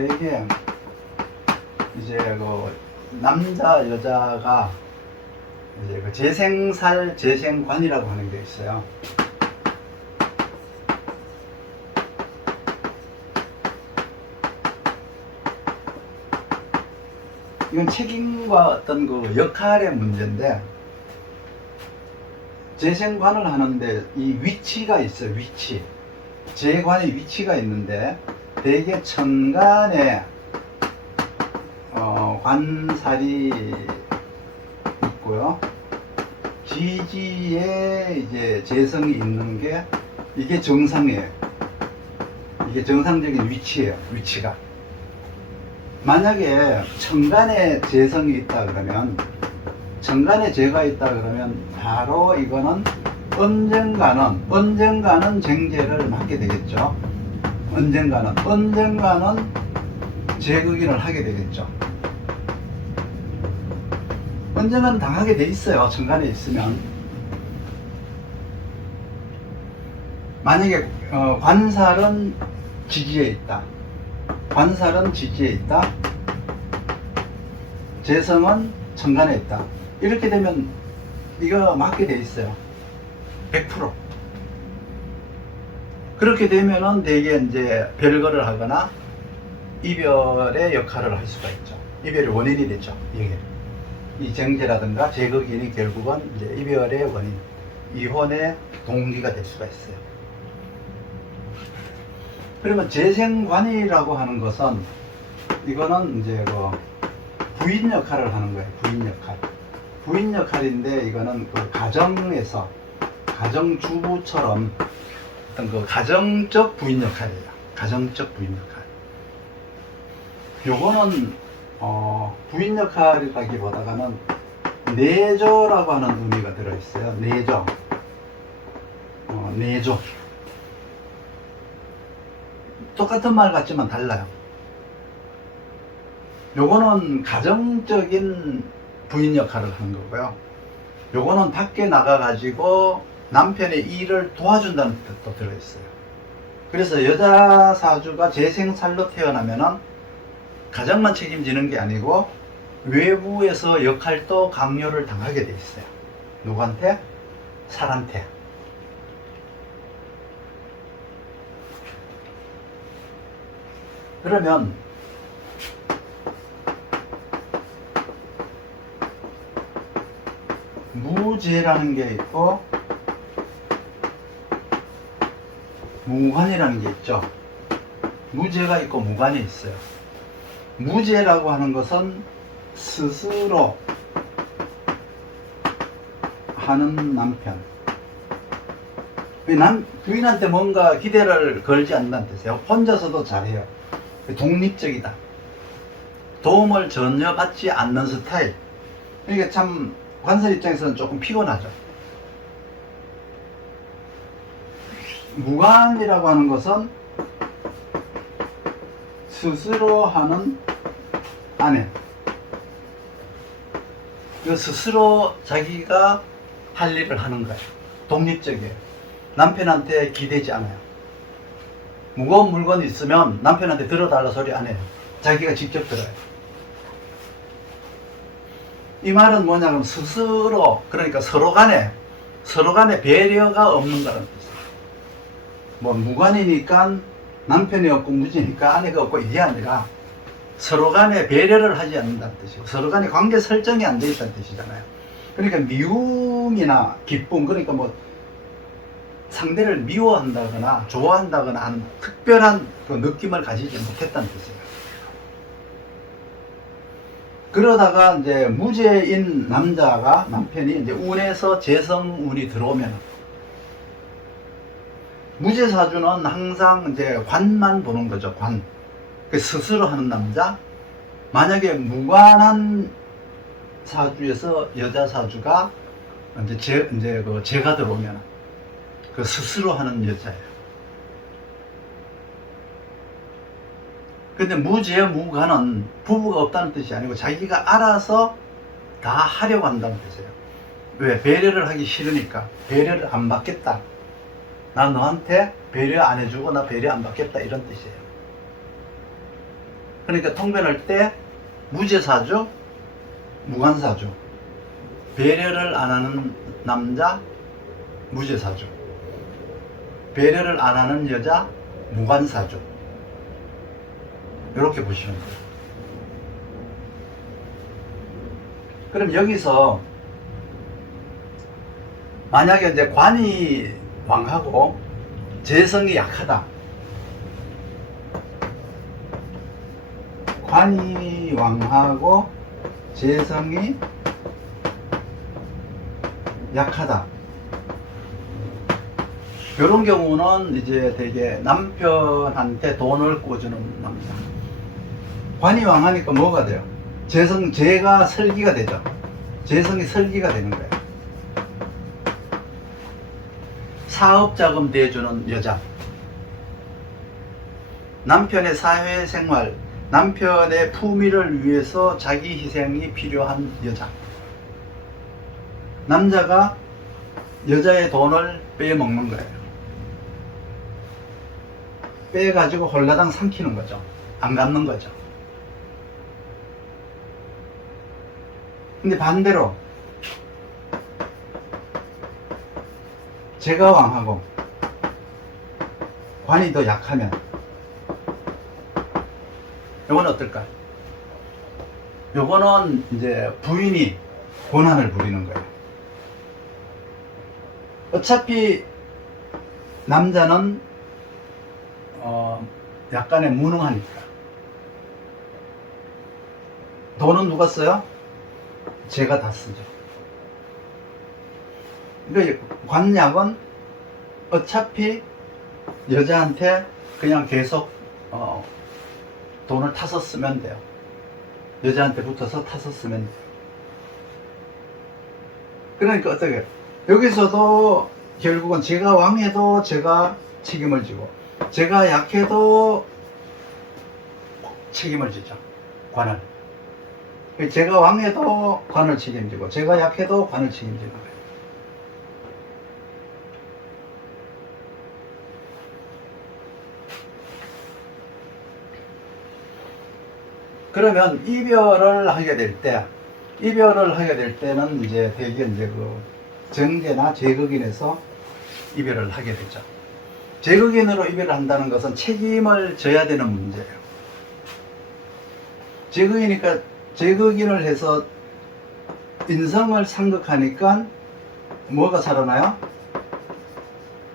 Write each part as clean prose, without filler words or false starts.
되게 이제 그 남자 여자가 이제 그 재생살 재생관이라고 하는 게 있어요. 이건 책임과 어떤 그 역할의 문제인데, 재생관을 하는데 이 위치가 있어요. 위치. 재관의 위치가 있는데, 대개 천간에 관살이 있고요. 지지에 이제 재성이 있는 게 이게 정상이에요. 이게 정상적인 위치예요. 위치가. 만약에 천간에 재성이 있다 그러면, 천간에 재가 있다 그러면 바로 이거는 언젠가는 쟁제를 맞게 되겠죠. 언젠가는 재극인을 하게 되겠죠. 언젠가는 당하게 돼 있어요. 천간에 있으면. 만약에 관살은 지지에 있다. 재성은 천간에 있다. 이렇게 되면 이거 맞게 돼 있어요. 100%. 그렇게 되면은 되게 이제 별거를 하거나 이별의 역할을 할 수가 있죠. 이별의 원인이 됐죠. 이게. 이 정제라든가 재극인이 결국은 이제 이별의 원인, 이혼의 동기가 될 수가 있어요. 그러면 재생관이라고 하는 것은, 이거는 이제 그 부인 역할을 하는 거예요. 부인 역할인데, 이거는 그 가정에서 가정주부처럼 어떤 그 가정적 부인 역할이에요. 가정적 부인 역할. 요거는 부인 역할이라기보다는 내조라고 하는 의미가 들어있어요. 내조. 똑같은 말 같지만 달라요. 요거는 가정적인 부인 역할을 하는 거고요. 요거는 밖에 나가가지고 남편의 일을 도와준다는 뜻도 들어있어요. 그래서 여자 사주가 재생살로 태어나면은 가정만 책임지는 게 아니고 외부에서 역할도 강요를 당하게 돼 있어요. 누구한테? 살한테. 그러면 무재라는 게 있고 무관이라는 게 있죠. 무재가 있고 무관이 있어요. 무재라고 하는 것은 스스로 하는 남편. 부인한테 뭔가 기대를 걸지 않는다는 뜻이에요. 혼자서도 잘해요. 독립적이다. 도움을 전혀 받지 않는 스타일. 그러니까 참 관살 입장에서는 조금 피곤하죠. 무관이라고 하는 것은 스스로 하는 아내. 스스로 자기가 할 일을 하는 거예요. 독립적이에요. 남편한테 기대지 않아요. 무거운 물건이 있으면 남편한테 들어달라 소리 안 해요. 자기가 직접 들어요. 이 말은 뭐냐면 스스로, 그러니까 서로 간에 배려가 없는 거라는 뜻이에요. 뭐 무관이니까 남편이 없고 무지니까 아내가 없고 이게 아니라 서로 간에 배려를 하지 않는다는 뜻이고, 서로 간에 관계 설정이 안 돼 있다는 뜻이잖아요. 그러니까 미움이나 기쁨, 그러니까 뭐 상대를 미워한다거나 좋아한다거나 하는 특별한 그 느낌을 가지지 못했다는 뜻이에요. 그러다가 이제 무죄인 남편이 이제 운에서 재성운이 들어오면, 무죄사주는 항상 이제 관만 보는 거죠. 관. 스스로 하는 남자. 만약에 무관한 사주에서 여자 사주가 이제 그 재가 들어오면 그 스스로 하는 여자예요. 근데 무죄 무관은 부부가 없다는 뜻이 아니고 자기가 알아서 다 하려고 한다는 뜻이에요. 왜? 배려를 하기 싫으니까. 배려를 안 받겠다. 나 너한테 배려 안 해주고 나 배려 안 받겠다, 이런 뜻이에요. 그러니까 통변할 때 무죄사주, 무관사주. 배려를 안 하는 남자, 무죄사주. 배려를 안 하는 여자, 무관사주. 이렇게 보시면 돼요. 그럼 여기서 만약에 이제 관이 왕하고 재성이 약하다. 관이 왕하고 재성이 약하다. 이런 경우는 이제 되게 남편한테 돈을 꿔주는 남자. 관이 왕하니까 뭐가 돼요? 재가 설기가 되죠. 재성이 설기가 되는 거예요. 사업자금 대주는 여자. 남편의 사회생활, 남편의 품위를 위해서 자기 희생이 필요한 여자. 남자가 여자의 돈을 빼먹는 거예요. 빼가지고 홀라당 삼키는 거죠. 안 갚는 거죠. 근데 반대로 제가 왕하고 관이 더 약하면 요거는 어떨까? 요거는 이제 부인이 고난을 부리는 거예요. 어차피 남자는 약간의 무능하니까. 돈은 누가 써요? 제가 다 쓰죠. 그러니까 관약은 어차피 여자한테 그냥 계속 돈을 타서 쓰면 돼요. 여자한테 붙어서 타서 쓰면 돼요. 그러니까 어떻게 해요? 여기서도 결국은 제가 왕해도 제가 책임을 지고 제가 약해도 책임을 지죠. 관을. 제가 왕해도 관을 책임지고 제가 약해도 관을 책임지는 거예요. 그러면 이별을 하게 될 때는 이제 대개 이제 그 정제나 제국인에서 이별을 하게 되죠. 제국인으로 이별을 한다는 것은 책임을 져야 되는 문제예요. 제국이니까 제국인을 해서 인성을 상극하니까 뭐가 살아나요?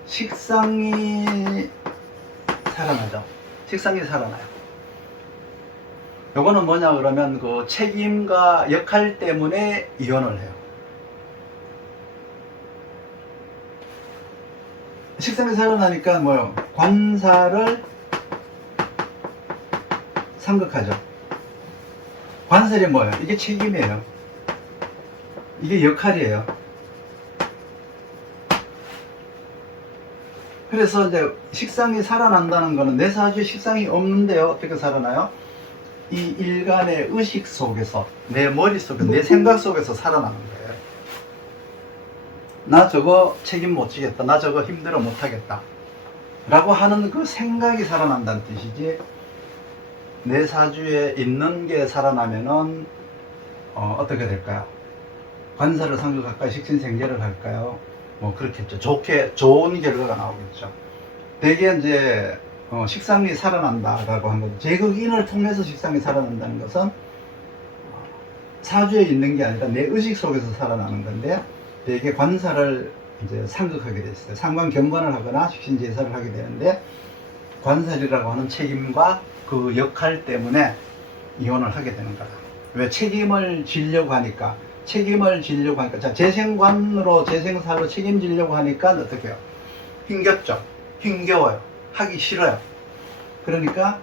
식상이 살아나죠. 식상이 살아나요. 요거는 뭐냐 그러면 그 책임과 역할 때문에 이혼을 해요. 식상이 살아나니까 뭐요? 관사를 상극하죠. 관살이 뭐예요? 이게 책임이에요. 이게 역할이에요. 그래서 이제 식상이 살아난다는 거는 내 사주에 식상이 없는데요. 어떻게 살아나요? 이 일간의 의식 속에서, 내 머릿속에, 내 생각 속에서 살아나는 거예요. 나 저거 책임 못 지겠다. 나 저거 힘들어 못 하겠다. 라고 하는 그 생각이 살아난다는 뜻이지, 내 사주에 있는 게 살아나면은 어떻게 될까요? 관사를 상극할까요? 식신생재를 할까요? 뭐 그렇겠죠. 좋은 결과가 나오겠죠. 대개 이제 식상이 살아난다라고 한 거죠. 제국인을 통해서 식상이 살아난다는 것은 사주에 있는 게 아니라 내 의식 속에서 살아나는 건데, 대개 관사를 이제 상극하게 돼 있어요. 상관경관을 하거나 식신제사를 하게 되는데, 관살이라고 하는 책임과 그 역할 때문에 이혼을 하게 되는 거다. 왜? 책임을 지려고 하니까. 자, 재생관으로, 재생살로 책임지려고 하니까 어떻게 해요? 힘겹죠. 힘겨워요. 하기 싫어요. 그러니까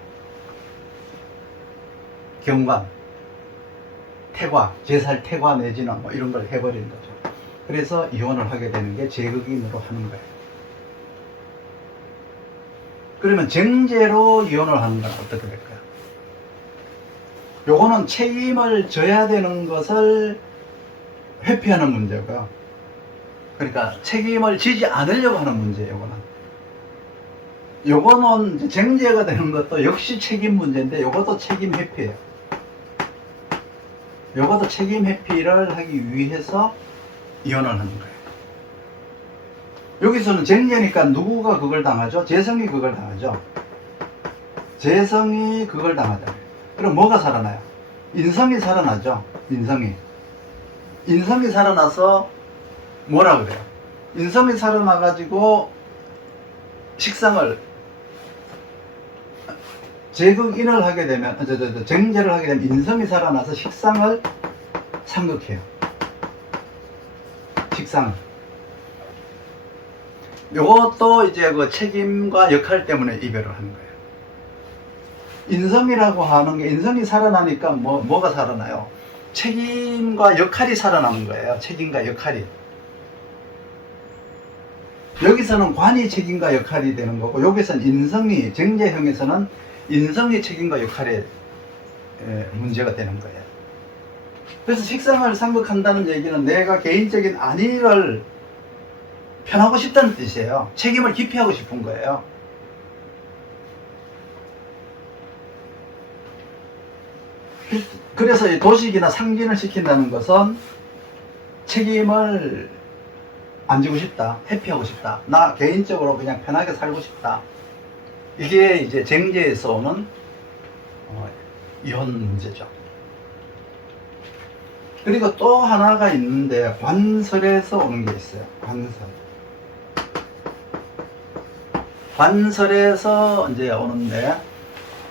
경관, 태과, 제살 태과 내지는 뭐 이런 걸 해버리는 거죠. 그래서 이혼을 하게 되는 게 제국인으로 하는 거예요. 그러면 정제로 이혼을 하는 건 어떻게 될까요? 요거는 책임을 져야 되는 것을 회피하는 문제고요. 그러니까 책임을 지지 않으려고 하는 문제예요, 요거는. 요거는 이제 쟁제가 되는 것도 역시 책임 문제인데 요것도 책임 회피예요. 요것도 책임 회피를 하기 위해서 이혼을 하는 거예요. 여기서는 쟁제니까 누구가 그걸 당하죠? 재성이 그걸 당하죠. 재성이 그걸 당하잖아요. 그럼 뭐가 살아나요? 인성이 살아나죠. 인성이 살아나서 뭐라 그래요? 인성이 살아나가지고 식상을 제극인을 하게 되면 쟁제를 하게 되면 인성이 살아나서 식상을 상극해요. 식상을. 요것도 이제 그 책임과 역할 때문에 이별을 하는 거예요. 인성이라고 하는 게 인성이 살아나니까 뭐가 살아나요? 책임과 역할이 살아나는 거예요. 책임과 역할이. 여기서는 관이 책임과 역할이 되는 거고, 여기서는 인성이, 쟁제형에서는 인성이 책임과 역할의 문제가 되는 거예요. 그래서 식상을 상극한다는 얘기는 내가 개인적인 안위를 편하고 싶다는 뜻이에요. 책임을 기피하고 싶은 거예요. 그래서 이 도식이나 상진을 시킨다는 것은 책임을 안 지고 싶다, 회피하고 싶다, 나 개인적으로 그냥 편하게 살고 싶다. 이게 이제 쟁제에서 오는 이혼 문제죠. 그리고 또 하나가 있는데 관설에서 오는 게 있어요. 관설에서 이제 오는데,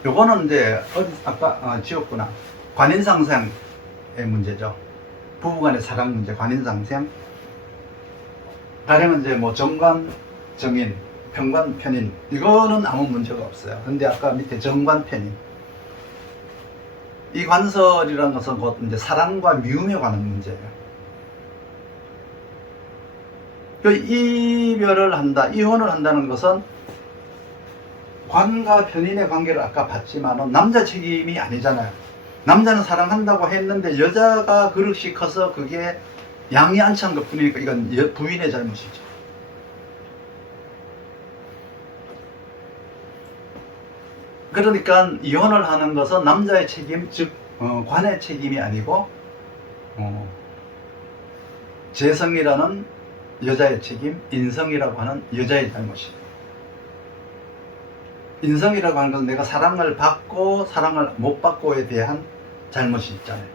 요거는 이제 아까 지웠구나. 관인상생의 문제죠. 부부간의 사랑 문제, 관인상생. 가령 이제 뭐 정관, 정인, 평관, 편인, 이거는 아무 문제가 없어요. 근데 아까 밑에 정관, 편인, 이 관설이라는 것은 곧 이제 사랑과 미움에 관한 문제예요. 그 이별을 한다, 이혼을 한다는 것은 관과 편인의 관계를 아까 봤지만은 남자 책임이 아니잖아요. 남자는 사랑한다고 했는데 여자가 그릇이 커서 그게 양이 안 찬 것 뿐이니까 이건 부인의 잘못이죠. 그러니까 이혼을 하는 것은 남자의 책임, 즉 관의 책임이 아니고 재성이라는 여자의 책임, 인성이라고 하는 여자의 잘못이에요. 인성이라고 하는 것은 내가 사랑을 받고 사랑을 못 받고에 대한 잘못이 있잖아요.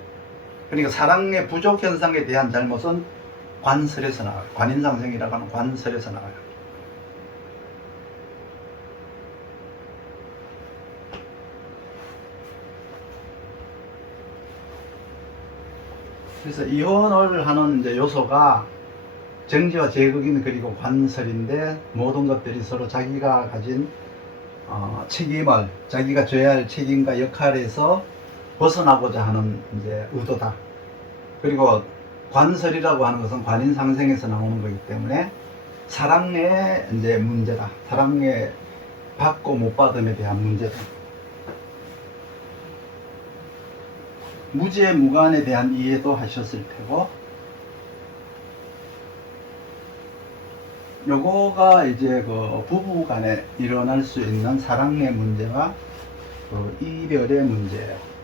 그러니까 사랑의 부족 현상에 대한 잘못은 관설에서 나와요. 관인상생이라고 하는 관설에서 나와요. 그래서 이혼을 하는 이제 요소가 정지와 제극인 그리고 관설인데, 모든 것들이 서로 자기가 가진 책임을, 자기가 져야 할 책임과 역할에서 벗어나고자 하는 이제 의도다. 그리고 관설이라고 하는 것은 관인상생에서 나오는 거기 때문에 사랑의 이제 문제다. 사랑의 받고 못 받음에 대한 문제다. 무죄 무관에 대한 이해도 하셨을 테고, 요거가 이제 그 부부 간에 일어날 수 있는 사랑의 문제와 그 이별의 문제예요.